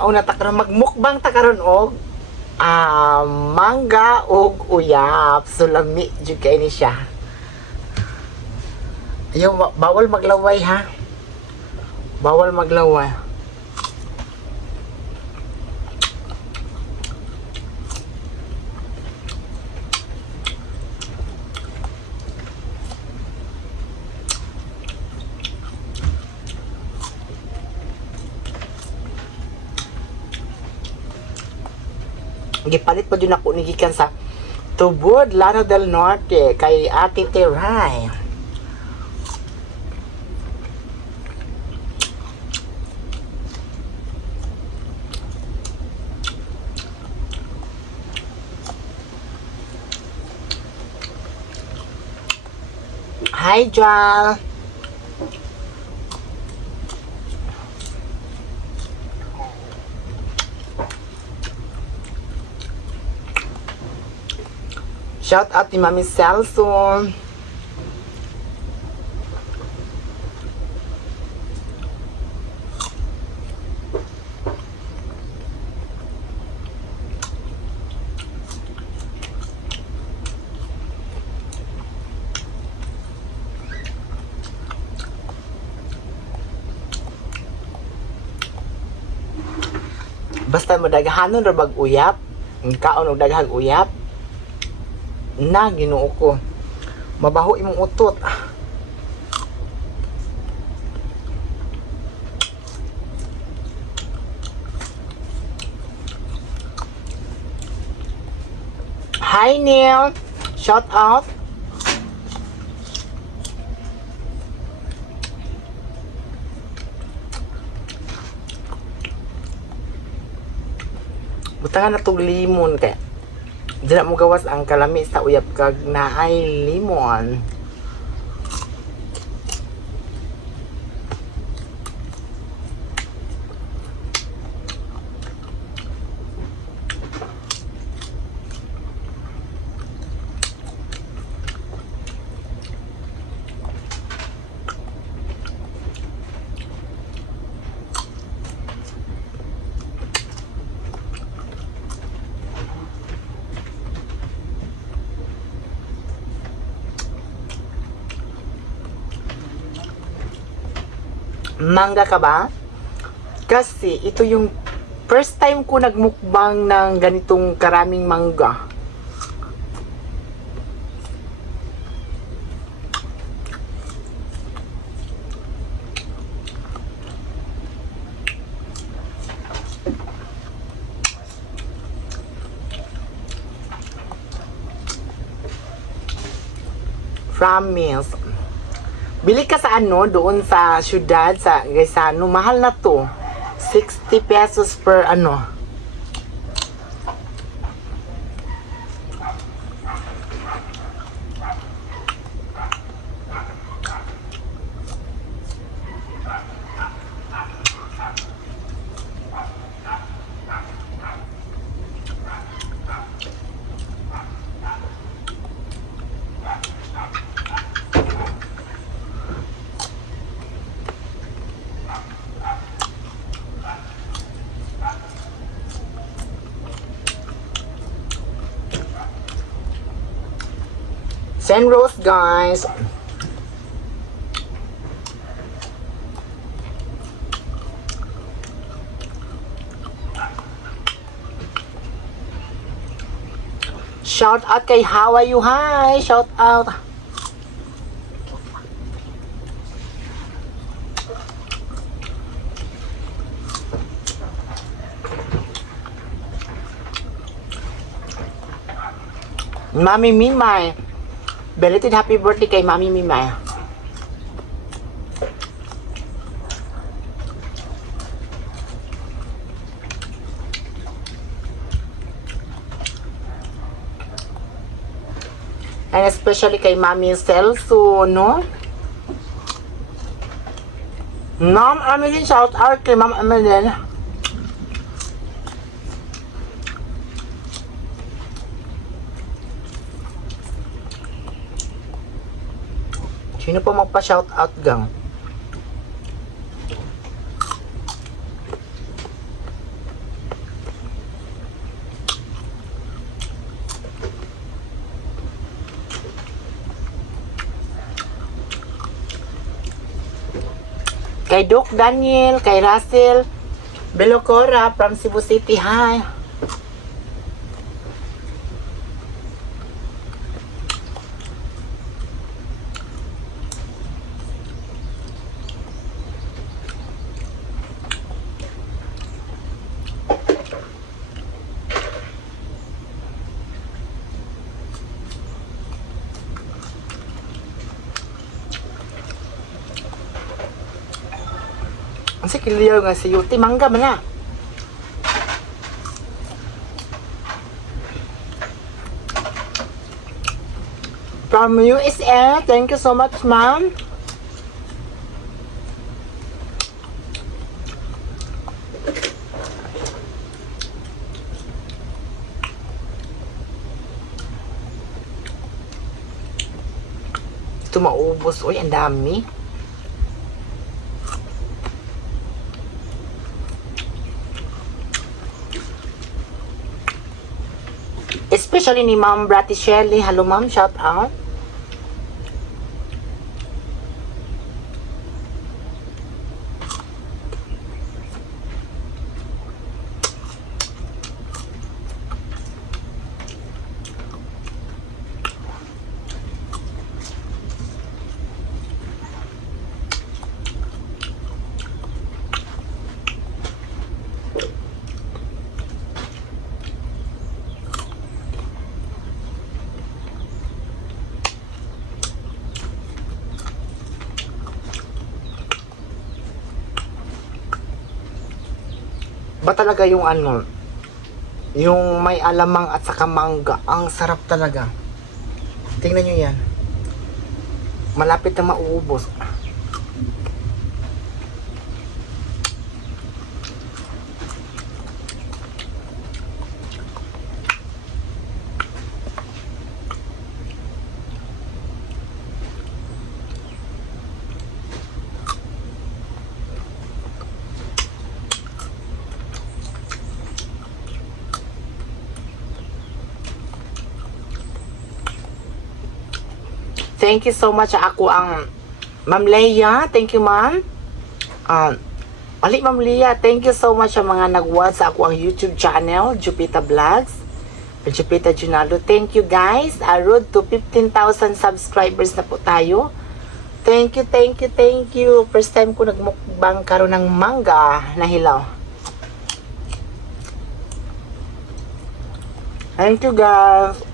Kauna ta karon magmukbang ta karon og mangga og uyap. So lami jud kay ni siya. Ayaw, bawal maglaway ha. Bawal maglaway. Gipalit pa dyan ako nigikan sa Tubod, Lano del Norte kay Ate Teray. Hi, Jal. Shout out ni Mami Celso. Basta madaghanon ra bag uyap, kaon og daghang uyap. Na Ginoo ko. Mabaho imong utot. Hi Neil. Shout out. Butangan na tong limon kay dila mo gawas ang kalami sa uyap kag naay limon. Mangga ka ba? Kasi ito yung first time ko nagmukbang ng ganitong karaming mangga. Promise. Bili ka sa ano, doon sa syudad, sa Gaisano, mahal na to. 60 pesos per ano. Senrose, guys. Shout out kay How Are You? Hi! Shout out. Mami Mimay. Belated happy birthday kay Mami Mimay. And especially kay Mami Celso, no? Ma'am Ameline, shout out kay Ma'am Ameline. Sino pa magpa-shout out gang? Kay Doc Daniel, kay Russell Belocora from Cebu City. Hi. Ang sikiliyaw nga si Yuti, mangga man na. From USA, thank you so much, ma'am. Ito maubos. Uy, ang dami. Especially ni Ma'am Braticelli. Hello, ma'am. Shout out. Ba talaga yung ano, yung may alamang at saka mangga, ang sarap talaga. Tingnan nyo yan, malapit na mauubos. Thank you so much. Ako ang Ma'am Leia. Thank you, ma'am. Ma'am Leia, thank you so much sa mga nag-watch sa ako ang YouTube channel, Jupita Vlogs, Jupita Junaldo. Thank you, guys. Road to 15,000 subscribers na po tayo. Thank you, thank you, thank you. First time ko nagmukbang karon ng mangga na hilaw. Thank you, guys.